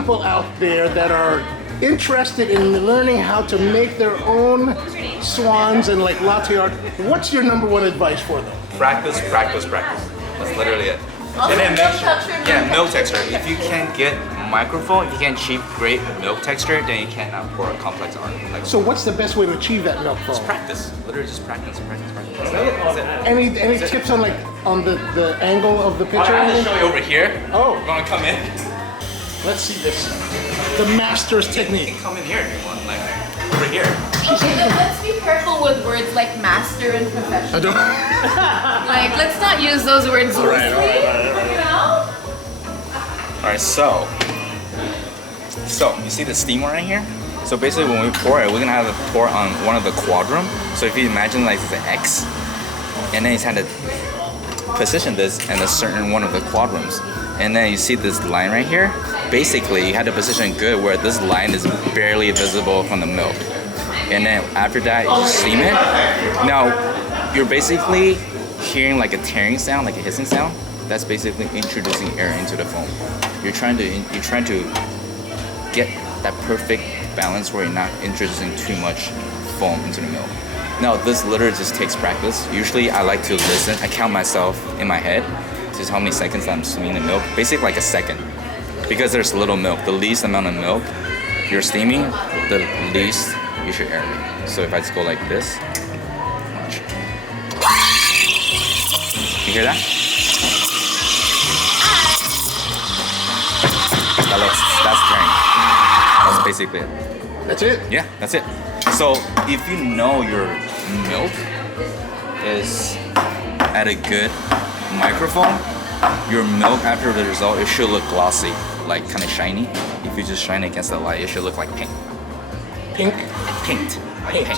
people out there that are interested in learning how to make their own swans and like latte art, what's your number one advice for them? Practice, practice, practice. That's literally it. Also, And then milk texture. yeah, milk texture. If you can't get microfoam, if you can't achieve great milk texture, then you cannot pour a complex art. Like, So what's the best way to achieve that milk foam? just practice. Literally just practice, practice, practice. That's it. Any tips on like on the angle of the I picture? have to show you over here. Oh. You wanna come in? Let's see this. The master's You technique. can come in here if you want, like over here. Okay, then let's be careful with words like master and professional. Like, let's not use those words loosely. You know? Alright, so you see the steamer right here? So basically when we pour it, we're gonna have to pour on one of the quadrant. So if you imagine like it's an X, and then you have to position this in a certain one of the quadrants. And then you see this line right here. Basically, you had to position good where this line is barely visible from the milk. And then after that, you just steam it. Now, you're basically hearing like a tearing sound, like a hissing sound. That's basically introducing air into the foam. You're trying to get that perfect balance where you're not introducing too much foam into the milk. Now, this literally just takes practice. Usually, I like to listen. I count myself in my head. Just how many seconds I'm steaming the milk. Basically, like a second. Because there's little milk. The least amount of milk you're steaming, the least you should air it. So if I just go like this, watch. You hear that? That's tearing. That's basically it. That's it? Yeah, that's it. So if you know your milk is at a good microphone, your milk after the result, it should look glossy, like kind of shiny. If you just shine it against the light, it should look like paint. Pink? Paint. Like paint.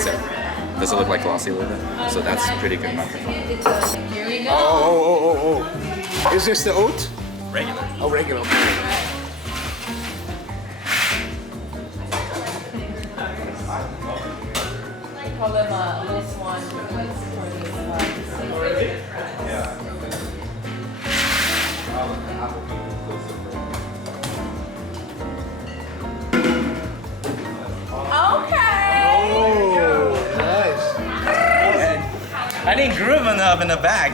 So, does it look like glossy a little bit? So that's pretty good microphone. Here we go. Oh. Is this the oat? Regular. Oh, regular. I call them a little swan because for this Okay. Oh, nice. I didn't groove enough in the back.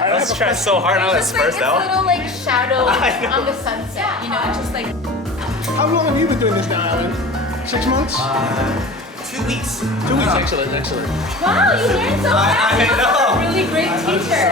I was trying so hard on this Just like first it's out. little like shadow I know. on the sunset, you know, just like. How long have you been doing this now, Alan? 6 months? 2 weeks. 2 weeks. Excellent. Wow, you learned so fast. I know. You're a really great teacher.